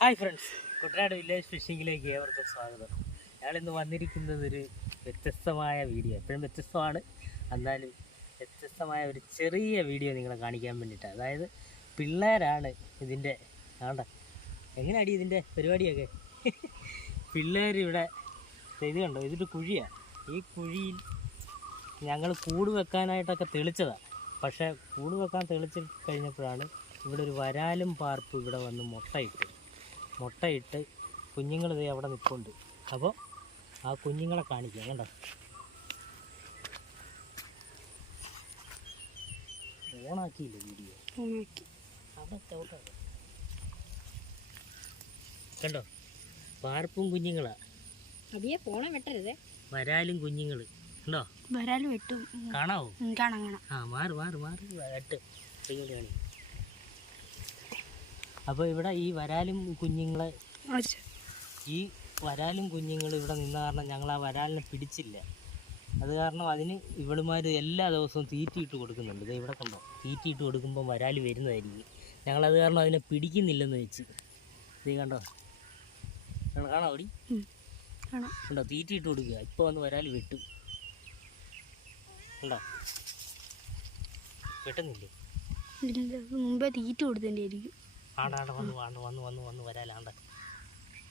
Hi friends Kuttanad village ഫിഷിങ്ങിലേക്ക് ഏവർക്കും സ്വാഗതം. ഞങ്ങളിന്ന് വന്നിരിക്കുന്നത് ഒരു വ്യത്യസ്തമായ വീഡിയോ എപ്പോഴും വ്യത്യസ്തമാണ്. എന്നാലും വ്യത്യസ്തമായ ഒരു ചെറിയ വീഡിയോ നിങ്ങളെ കാണിക്കാൻ വേണ്ടിയിട്ടാണ്. അതായത് പിള്ളേരാണ് ഇതിന്റെ ആണ്ട എങ്ങനെയാടി ഇതിന്റെ പരിപാടിയൊക്കെ? പിള്ളേർ ഇവിടെ ഇത് കണ്ടോ? ഇതൊരു കുഴിയാണ് ഈ കുഴിയിൽ ഞങ്ങൾ കൂട് വെക്കാനായിട്ടൊക്കെ തെളിച്ചതാണ് പക്ഷേ കൂട് വെക്കാൻ തെളിച്ച് കഴിഞ്ഞപ്പോഴാണ് ഇവിടെ ഒരു വരാലും പാർപ്പ് ഇവിടെ വന്ന് മുട്ടയിട്ട്. മുട്ടയിട്ട് കുഞ്ഞുങ്ങൾ ഇതേ അവിടെ നിൽപ്പുണ്ട് അപ്പോൾ ആ കുഞ്ഞുങ്ങളെ കാണിക്കാം കണ്ടോ? ഓണാക്കിയില്ലേ വീഡിയോ? അവിടെ കണ്ടോ? പാർപ്പും കുഞ്ഞുങ്ങളാ. അടിയെ പോണെ വെട്ടരുതേ. വരാലും കുഞ്ഞുങ്ങൾ കണ്ടോ? വരാലും വെട്ടും. കാണാവോ? കാണാം കാണാം. ആ മാറി മാറി മാറി. എട്ട് ഇങ്ങോട്ട് കാണി അപ്പോൾ ഇവിടെ ഈ വരാലും കുഞ്ഞുങ്ങളെ ഈ വരാലും കുഞ്ഞുങ്ങൾ ഇവിടെ നിന്ന കാരണം ഞങ്ങൾ ആ വരാലിനെ പിടിച്ചില്ല. അത് കാരണം അതിന് ഇവളുമാർ എല്ലാ ദിവസവും തീറ്റിയിട്ട് കൊടുക്കുന്നുണ്ട്. ഇത് ഇവിടെ കണ്ടോ? തീറ്റിയിട്ട് കൊടുക്കുമ്പോൾ വരാൽ വരുന്നതായിരിക്കും. ഞങ്ങളത് കാരണം അതിനെ പിടിക്കുന്നില്ലെന്ന് വെച്ച്. ഇത് കണ്ടോ? കാണോ- ഓടി കണ്ടോ? ഉണ്ടോ തീറ്റിയിട്ട് കൊടുക്കുക. ഇപ്പോൾ വന്ന് വരാൽ വെട്ടും. ഉണ്ടോ വെട്ടുന്നില്ലേ? മുമ്പേ തീറ്റ കൊടുത്തതിന്റെ ആയിരിക്കും. ആണ്ട ആണ്ട വന്ന് വാണ്ട വന്ന് വന്ന് വന്ന് വരാലാണ്ട്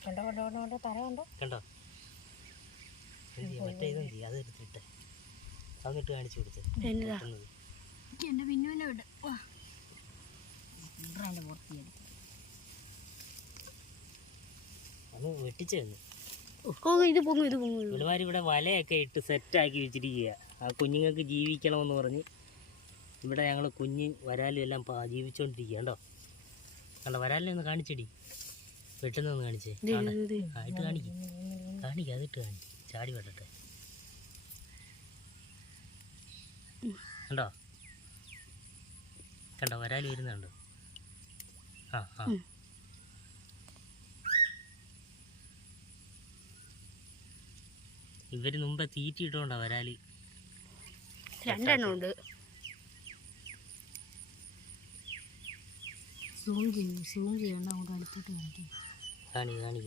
കണ്ടോ കണ്ടോ കണ്ടോ കണ്ടോ തര കണ്ടോ? കണ്ടോ? എന്ത് ചെയ്യാ? മറ്റേ ഇതെന്ത് ചെയ്യാം? അത് എടുത്തിട്ടെ അതൊന്നിട്ട് കാണിച്ചു കൊടുത്ത്. എന്നതാ വെട്ടുന്നത്. എന്റെ പിന്നുവിനെ വിട്. വാ. എന്റെ പുറത്ത് അത് വെട്ടിച്ചെന്ന് ഓ ഇത് പൊങ്ങും ഇത് പൊങ്ങും ഇവളുമാർ ഇവിടെ വലയൊക്കെ ഇട്ട് സെറ്റാക്കി വെച്ചിരിക്കുക ആ കുഞ്ഞുങ്ങൾക്ക് ജീവിക്കണമെന്ന് പറഞ്ഞ് ഇവിടെ ഞങ്ങൾ കുഞ്ഞ് വരാലും എല്ലാം പാ ജീവിച്ചോണ്ടിരിക്കുക കണ്ടോ വരാലിനെ ഒന്ന് കാണിച്ചടി. വെട്ടുന്നൊന്ന് കാണിച്ചേ. ആയിട്ട് ആ ഇട്ട് കാണിക്കും. കാണിക്കുക അതിട്ട് കാണിക്കും. ചാടി വെട്ടട്ടെ കണ്ടോ? കണ്ടോ വരാൽ വരുന്നുണ്ടോ ആ ആ. ഇവർ മുമ്പേ തീറ്റിയിട്ടുണ്ടോ വരാൽ. രണ്ടെണ്ണം ഉണ്ട്. സൂം ചെയ്യും സൂം ചെയ്യണ്ട അങ്ങോട്ട് അടുത്തോട്ട് കാണിക്കും. കാണി കാണി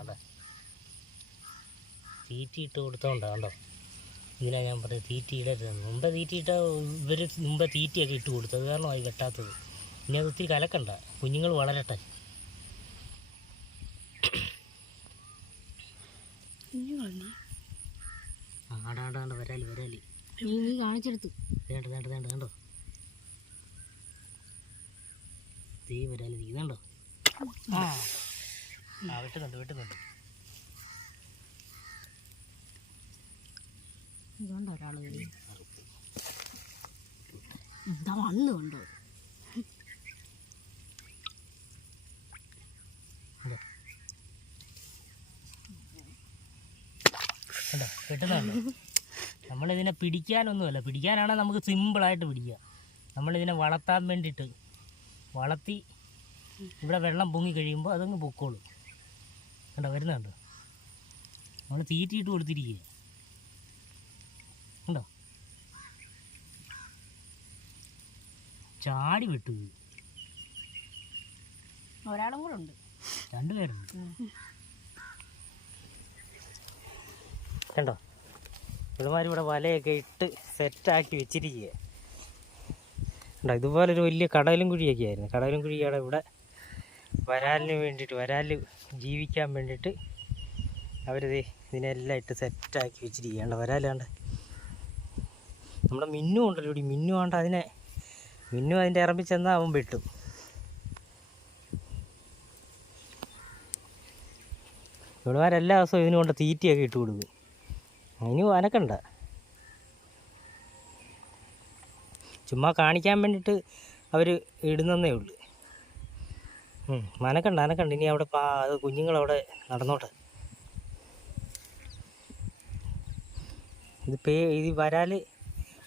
ആണ്ട തീറ്റി ഇട്ട് കൊടുത്തോണ്ടോ കണ്ടോ? ഇതിനാ ഞാൻ പറഞ്ഞത് തീറ്റി ഇടരുത്. മുമ്പേ തീറ്റി ഇട്ട ഇവർ മുമ്പേ തീറ്റിയൊക്കെ ഇട്ട് കൊടുത്തു. അത് കാരണമായി വെട്ടാത്തത്. ഇനി അത് ഒത്തിരി കലക്കണ്ട. കുഞ്ഞുങ്ങൾ വളരട്ടെ. ആടാടാണ്ട് വരാലി വരാലി. കാണിച്ചെടുത്തു. വേണ്ട വേണ്ട വേണ്ട കണ്ടോ തീ വരാൽ ഇതുണ്ടോ ആ. വെട്ടുന്നുണ്ട് വെട്ടുന്നുണ്ട്. ഇതുണ്ടോ ഒരാൾ എന്താ മണ്ണ് കണ്ടോ? വെട്ടുന്നുണ്ടോ. നമ്മളിതിനെ പിടിക്കാനൊന്നുമല്ല. പിടിക്കാനാണെങ്കിൽ നമുക്ക് സിമ്പിളായിട്ട് പിടിക്കുക. നമ്മളിതിനെ വളർത്താൻ വേണ്ടിയിട്ട് വളർത്തി ഇവിടെ വെള്ളം പൊങ്ങി കഴിയുമ്പോൾ അതങ്ങ് പൊക്കോളും. കണ്ടോ വരുന്നുണ്ടോ നമ്മൾ തീറ്റിയിട്ട് കൊടുത്തിരിക്കുക കണ്ടോ? ചാടി വിട്ടു. ഒരാളും കൂടെ ഉണ്ട്. രണ്ടുപേരുണ്ട് കണ്ടോ? പിള്ളമാരിവിടെ ഇവിടെ വലയൊക്കെ ഇട്ട് സെറ്റാക്കി വെച്ചിരിക്കുക കണ്ടോ ഇതുപോലൊരു വലിയ കടലും കുഴിയൊക്കെ ആയിരുന്നു. കടലും കുഴിയുടെ ഇവിടെ വരാലിന് വേണ്ടിയിട്ട് വരാൽ ജീവിക്കാൻ വേണ്ടിയിട്ട് അവരിത് ഇതിനെല്ലാം ഇട്ട് സെറ്റാക്കി വെച്ചിരിക്കുകയാണ്. വരാലാണ്ട് നമ്മുടെ മിന്നു ഉണ്ടല്ലോ ഇവിടെ. മിന്നു ആണ്ട് അതിനെ? മിന്നു അതിന്റെ ഇറമ്പി ചെന്നാൽ അവൻ വെട്ടും. ഇവിടെമാരെല്ലാ ദിവസവും ഇതിനുകൊണ്ട് തീറ്റയൊക്കെ ഇട്ട് കൊടുക്കും. അതിന് അനക്കണ്ട ചുമ്മാ കാണിക്കാൻ വേണ്ടിയിട്ട് അവർ ഇടുന്നതേ ഉള്ളൂ. മനക്കണ്ട അനക്കണ്ട ഇനി അവിടെ പാ അത് കുഞ്ഞുങ്ങളവിടെ നടന്നോട്ടെ. ഇത് പേ ഇത് വരാൽ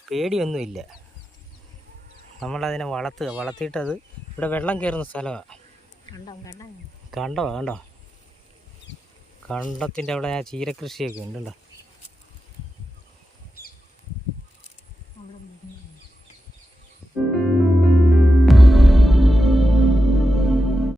പേടിയൊന്നുമില്ല. നമ്മളതിനെ വളർത്തുക വളർത്തിയിട്ടത് ഇവിടെ വെള്ളം കയറുന്ന സ്ഥലമാണ് കണ്ടോ കണ്ടോ? കണ്ടോ കണ്ടോ? കണ്ടത്തിന്റെ അവിടെ ആ ചീരകൃഷിയൊക്കെ ഉണ്ട് കണ്ടോ?